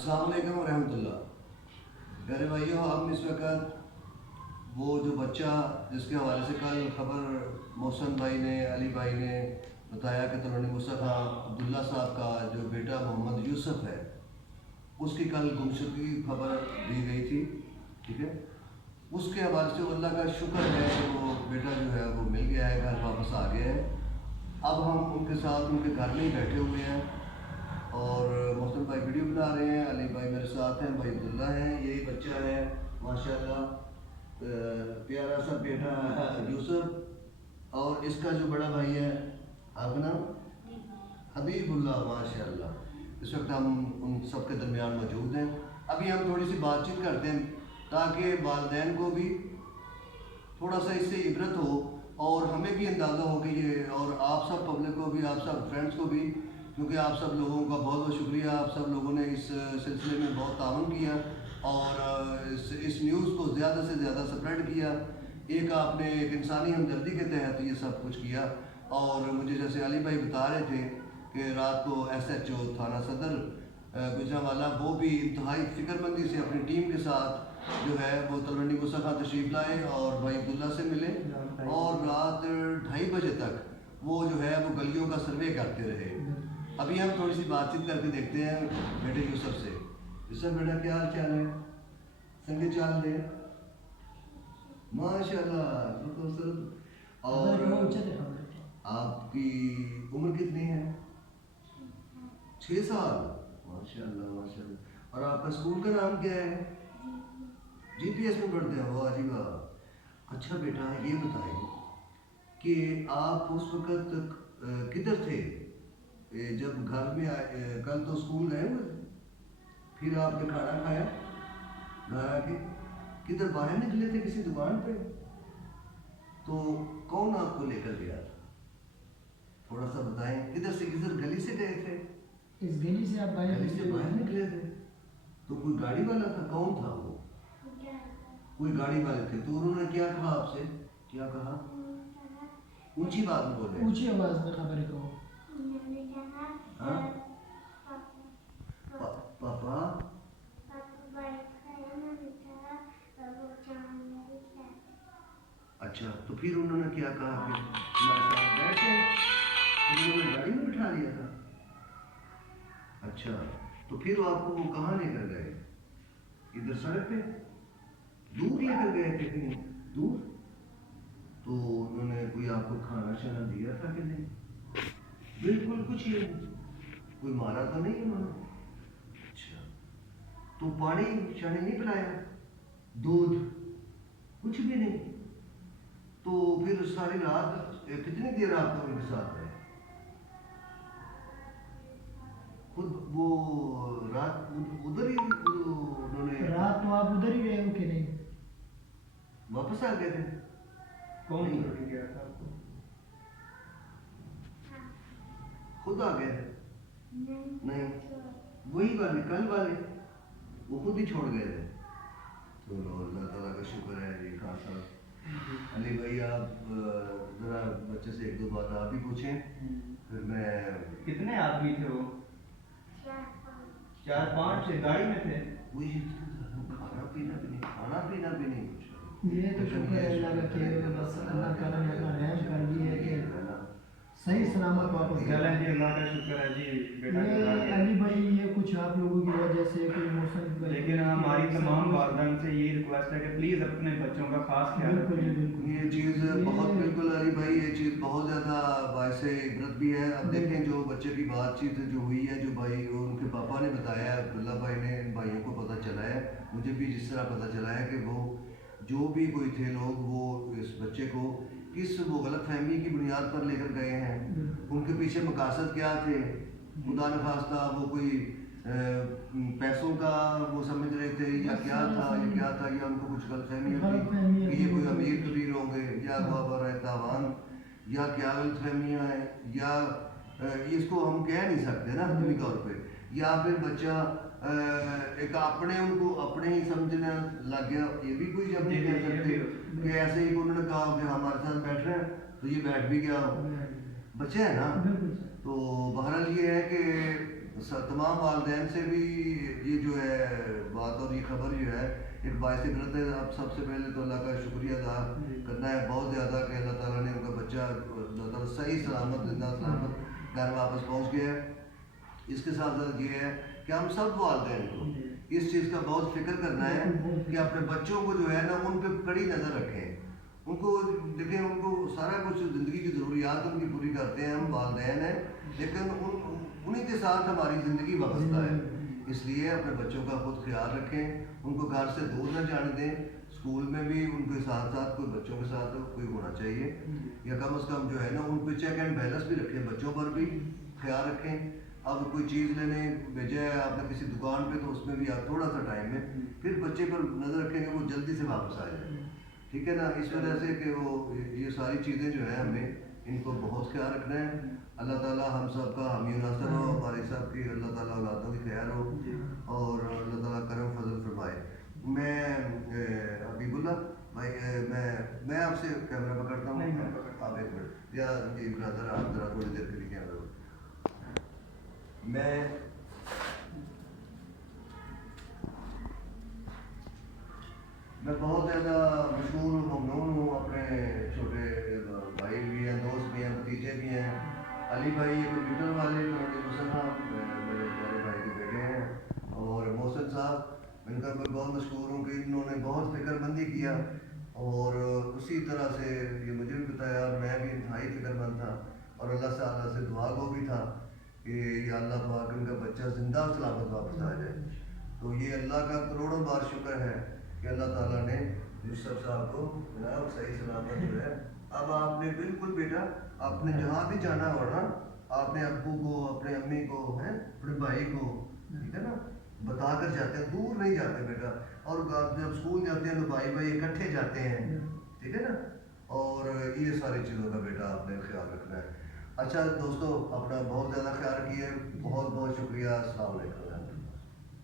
अस्सलाम वालेकुम रहमतुल्लाह। प्यारे भाइयों, हम इस वक्त वो जो बच्चा जिसके हवाले से कल खबर मोहसन भाई ने, अली भाई ने बताया कि तलवंडी मुस्तफ़ा अब्दुल्ला साहब का जो बेटा मोहम्मद यूसुफ है, उसकी कल गुमशुदगी की खबर दी गई थी। ठीक है, उसके हवाले से अल्लाह का शुक्र है कि वो बेटा जो है वो मिल गया है, घर वापस आ गया है। अब हम उनके साथ उनके घर में ही बैठे हुए हैं और मोहसिन भाई वीडियो बना रहे हैं, अली भाई मेरे साथ हैं, भाई अब्दुल्ला हैं, यही बच्चा है माशाल्लाह, प्यारा सा बेटा है यूसुफ, और इसका जो बड़ा भाई है आपका नाम हबीबुल्लाह माशाल्लाह। इस वक्त हम उन सब के दरमियान मौजूद हैं। अभी हम थोड़ी सी बातचीत करते हैं ताकि वालिदैन को भी थोड़ा सा इससे इबरत हो और हमें भी अंदाज़ा हो कि ये, और आप सब पब्लिक को भी, आप सब फ्रेंड्स को भी, क्योंकि आप सब लोगों का बहुत बहुत शुक्रिया। आप सब लोगों ने इस सिलसिले में बहुत ताउन किया और इस न्यूज़ को ज़्यादा से ज़्यादा स्प्रेड किया। एक आपने एक इंसानी हमदर्दी के तहत ये सब कुछ किया। और मुझे जैसे अली भाई बता रहे थे कि रात को SHO थाना सदर गुजरांवाला वो भी इंतहाई फ़िक्रमंदी से अपनी टीम के साथ जो है वो तलवंडी मुस्तफ़ा तशरीफ़ लाए और भाई अब्दुल्ला से मिले और रात 2:30 बजे तक वो जो है वो गलियों का सर्वे करते रहे। अभी हम थोड़ी सी बातचीत करके देखते हैं बेटे यूसुफ से। यूसुफ बेटा, क्या हाल चाल है? संगे चाल दे माशाल्लाह, खूबसूरत। और आपकी उम्र कितनी है? 6 साल, माशाल्लाह माशाल्लाह। और आपका स्कूल का नाम क्या है? GPS में पढ़ते हैं? वाह जी वाह। अच्छा बेटा, ये बताएं कि आप उस वक़्त किधर थे जब घर में आए? कल तो स्कूल गए हुए, फिर आपने खाना खाया, घर आके किधर बाहर निकले थे किसी दुकान पे? तो कौन आपको लेकर गया था? थोड़ा सा बताएं, किधर से, किधर गली से गए थे? इस गली से आप बाहर निकले थे? तो कोई गाड़ी वाला था? कौन था वो? कोई गाड़ी वाले थे। तो उन्होंने क्या कहा आपसे? क्या कहा? ऊंची बात में बोले, ऊंची आवाज में खबर कहो। हाँ? पापा अच्छा, तो फिर उन्होंने क्या कहा? फिर हमारे साथ बैठे, उन्होंने गाड़ी में बिठा लिया था। अच्छा, तो फिर आपको वो कहाँ लेकर गए? इधर सड़क पे दूर लेकर गए थे? कहीं दूर? तो उन्होंने कोई आपको खाना शाना दिया था कि नहीं? बिल्कुल कुछ ही नहीं। कोई मारा तो नहीं उन्होंने? अच्छा, तो पानी शानी नहीं पिलाया? दूध कुछ भी नहीं? तो फिर सारी रात कितनी देर आप उनके साथ रहे? खुद वो रात उधर ही उन्होंने? रात तो आप उधर ही रहे हो कि नहीं? वापस आ गए थे? कौन छोड़ गया था आपको? खुद आ गए थे? नहीं, वही वाले कल वाले वो खुद ही छोड़ गए थे। तो अल्लाह ताला का शुक्र है जी। खान साहब, अली भाई आप ज़रा बच्चे से 1-2 बात आप ही पूछें, फिर मैं। कितने आदमी थे वो? 4-5 से गाड़ी में थे। वही खाना पीना भी नहीं कुछ। ये तो शुक्र है अल्लाह का कि बस अल्लाह ताला ने अपना रहम कर दिया है कि सही सलामत वापस गए। जी अल्लाह का शुक्र है जी। बेटा ये अली भाई, ये कुछ आप लोगों की वजह से कोई मौसम, लेकिन हमारी तमाम वालिदैन से ये रिक्वेस्ट है कि प्लीज़ अपने बच्चों का खास ख्याल बिल्कुल रखें। बिल्कुल ये चीज़ बहुत, बिल्कुल अली भाई, ये चीज़ बहुत ज़्यादा बायस इबरत भी है। अब देखें जो बच्चे की बातचीत जो हुई है, जो भाई उनके पापा ने बताया, अब्दुल्ला भाई ने, इन भाइयों को पता चला है, मुझे भी जिस तरह पता चला है कि वो जो भी कोई थे लोग, वो इस बच्चे को किस वो गलत फहमी की बुनियाद पर लेकर गए हैं, उनके पीछे मकासद क्या थे, खुदा न खास्ता वो कोई पैसों का वो समझ रहे थे या क्या था, या उनको कुछ गलत फहमी होती कि ये कोई अमीर कबीर होंगे या बाबा तावान, या क्या गलत फहमियाँ हैं, या इसको हम कह नहीं सकते ना हतमी तौर पे, या फिर बच्चा एक उनको अपने ही समझने लग गया। ये भी कोई जब नहीं कह सकते कि ऐसे ही उन्होंने कहा कि हमारे साथ बैठ रहे हैं तो ये बैठ भी गया, बच्चा है ना। तो बहरहाल ये है कि तमाम वालिदैन से भी ये जो بات اور یہ خبر جو ہے ایک باعث عبرت ہے. اب سب سے پہلے تو اللہ کا شکریہ ادا کرنا ہے بہت زیادہ کہ اللہ تعالیٰ نے ان کا بچہ اللہ تعالیٰ صحیح سلامت زندہ سلامت گھر واپس پہنچ گیا ہے. اس کے ساتھ ساتھ یہ ہے کہ ہم سب والدین کو اس چیز کا بہت فکر کرنا ہے کہ اپنے بچوں کو جو ہے نا ان پہ کڑی نظر رکھیں. ان کو دیکھیں, ان کو سارا کچھ زندگی کی ضروریات ان کی پوری کرتے ہیں, ہم والدین ہیں, لیکن انہیں کے ساتھ ہماری زندگی وابستہ ہے. اس لیے اپنے بچوں کا خود خیال رکھیں, ان کو گھر سے دور نہ جانے دیں. اسکول میں بھی ان کے ساتھ ساتھ کوئی بچوں کے ساتھ کوئی ہونا چاہیے, یا کم از کم جو ہے نا ان پہ چیک اینڈ بیلنس بھی رکھیں, بچوں پر بھی خیال رکھیں. اب کوئی چیز لینے بھیجا ہے آپ نے کسی دکان پہ تو اس میں بھی آپ تھوڑا سا ٹائم میں پھر بچے پر نظر رکھیں کہ وہ جلدی سے واپس آ جائے, ٹھیک ہے نا. اس وجہ سے کہ وہ یہ ساری چیزیں جو ہیں ہمیں ان کو بہت خیال رکھنا ہے. اللہ تعالیٰ ہم سب کا حامی ناصر ہو, ہمارے سب کی اللہ تعالیٰ اولادوں کی خیر ہو اور اللہ تعالیٰ کرم فضل فرمائے. میں حبیب اللہ بھائی, میں آپ سے کیمرہ پکڑتا ہوں, آپ ایک منٹ, یا جی برادر آپ ذرا تھوڑی دیر کے لیے کیمرہ. میں بہت زیادہ مشہور ممنون ہوں, اپنے چھوٹے بھائی بھی ہیں, دوست بھی ہیں, بھتیجے بھی ہیں. علی بھائی یہ کمپیوٹر والے میرے پیارے بھائی کے بیٹے ہیں, اور محسن صاحب ان کا میں بہت مشہور ہوں کہ انہوں نے بہت فکر مندی کیا, اور اسی طرح سے یہ مجھے بھی بتایا, اور میں بھی انتہائی فکر مند تھا, اور اللہ تعالیٰ سے دعا گو بھی تھا کہ یا اللہ پاک ان کا بچہ زندہ سلامت واپس آ جائے. تو یہ اللہ کا کروڑوں بار شکر ہے کہ اللہ تعالیٰ نے یوسف صاحب کو جناب صحیح سلامت جو ہے. اب آپ نے بالکل بیٹا, آپ نے جہاں بھی جانا ہو نا, آپ نے ابو کو, اپنے امی کو, ہیں اپنے بھائی کو, ٹھیک ہے نا, بتا کر جاتے ہیں, دور نہیں جاتے بیٹا. اور آپ جب اسکول جاتے ہیں تو بھائی بھائی اکٹھے جاتے ہیں, ٹھیک ہے نا. اور یہ ساری چیزوں کا بیٹا آپ نے خیال رکھنا ہے. اچھا دوستو, اپنا بہت زیادہ خیال رکھیے, بہت بہت شکریہ, السلام علیکم.